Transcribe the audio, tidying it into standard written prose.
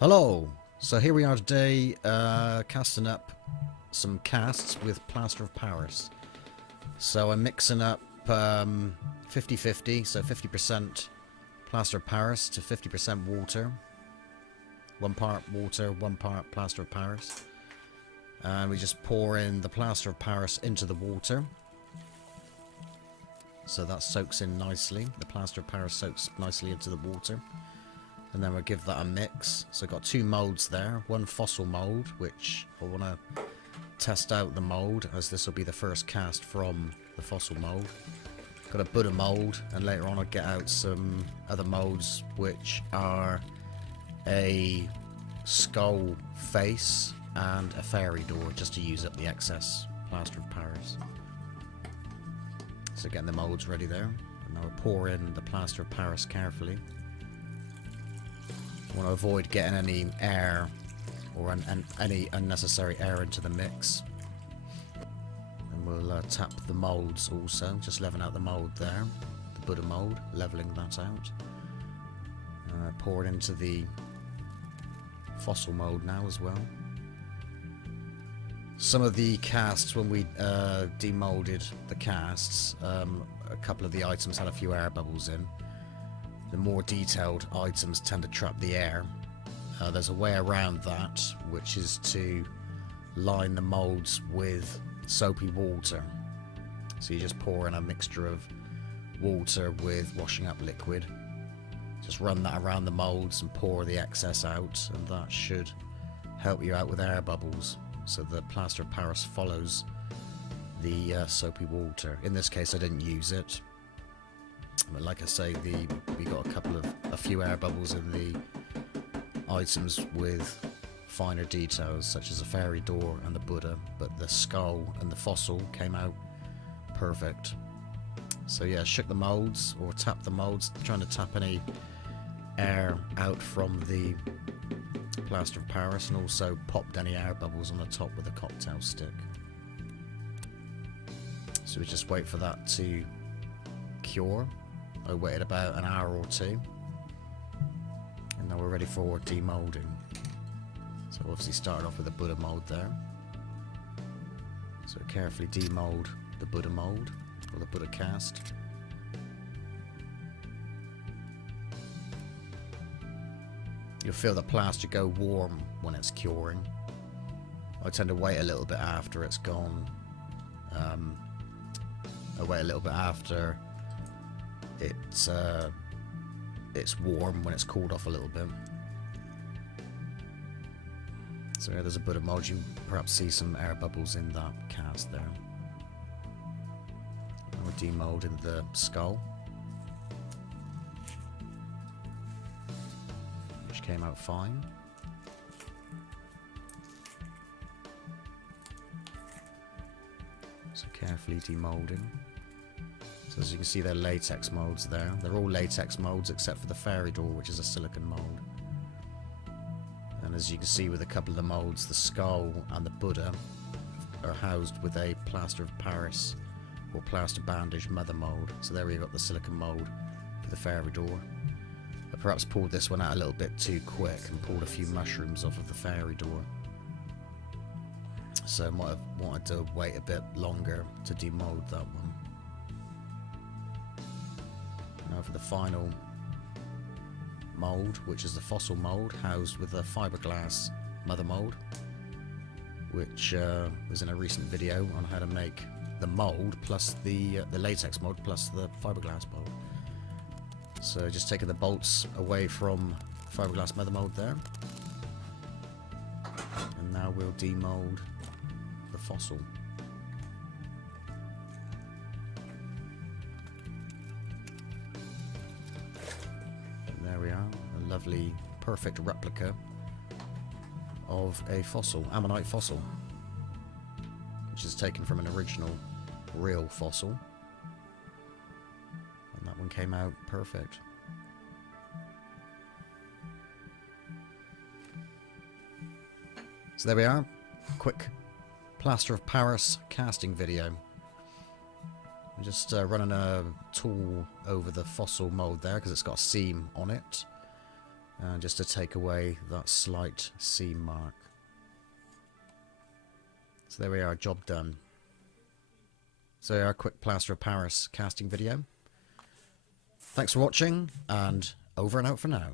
Hello! So here we are today, casting up some casts with Plaster of Paris. So I'm mixing up 50-50, so 50% Plaster of Paris to 50% water. 1 part water, 1 part Plaster of Paris. And we just pour in the Plaster of Paris into the water. So that soaks in nicely. The Plaster of Paris soaks nicely into the water. And then we'll give that a mix. So I've got 2 molds there. One fossil mold, which I want to test out the mold, as this will be the first cast from the fossil mold. Got a Buddha mold, and later on I'll get out some other molds, which are a skull face and a fairy door, just to use up the excess Plaster of Paris. So getting the molds ready there. And now we'll pour in the Plaster of Paris carefully. I want to avoid getting any air or any unnecessary air into the mix. And we'll tap the molds also, just leveling out the mold there, the Buddha mold, leveling that out. Pour it into the fossil mold now as well. Some of the casts, when we demolded the casts, a couple of the items had a few air bubbles in. The more detailed items tend to trap the air. There's a way around that, which is to line the molds with soapy water. So you just pour in a mixture of water with washing up liquid. Just run that around the molds and pour the excess out, and that should help you out with air bubbles. So the Plaster of Paris follows the soapy water. In this case I didn't use it. But like I say, we got a few air bubbles in the items with finer details, such as the fairy door and the Buddha, but the skull and the fossil came out perfect. So yeah, shook the molds, or tapped the molds, trying to tap any air out from the Plaster of Paris, and also popped any air bubbles on the top with a cocktail stick. So we just wait for that to cure. I waited about an hour or 2, and now we're ready for demolding. So obviously started off with the Buddha mold there. So carefully demold the Buddha mold, or the Buddha cast. You'll feel the plaster go warm when it's curing. I tend to wait a little bit after it's gone. I wait a little bit after it's warm, when it's cooled off a little bit. So yeah, there's a Buddha mold. You perhaps see some air bubbles in that cast there. And we're demolding the skull, which came out fine. So carefully demolding. So as you can see, they're latex molds there. They're all latex molds except for the fairy door, which is a silicone mold. And as you can see with a couple of the molds, the skull and the Buddha are housed with a Plaster of Paris or plaster bandage mother mold. So there we've got the silicone mold for the fairy door. I perhaps pulled this one out a little bit too quick and pulled a few mushrooms off of the fairy door. So I might have wanted to wait a bit longer to demold that one. Now for the final mold, which is the fossil mold, housed with a fiberglass mother mold, which was in a recent video on how to make the mold plus the latex mold plus the fiberglass mold. So just taking the bolts away from the fiberglass mother mold there, and now we'll demold the fossil. There we are, a lovely, perfect replica of a fossil, ammonite fossil, which is taken from an original, real fossil. And that one came out perfect. So there we are, quick Plaster of Paris casting video. I'm just running a tool over the fossil mold there because it's got a seam on it. just to take away that slight seam mark. So there we are, job done. So our quick Plaster of Paris casting video. Thanks for watching, and over and out for now.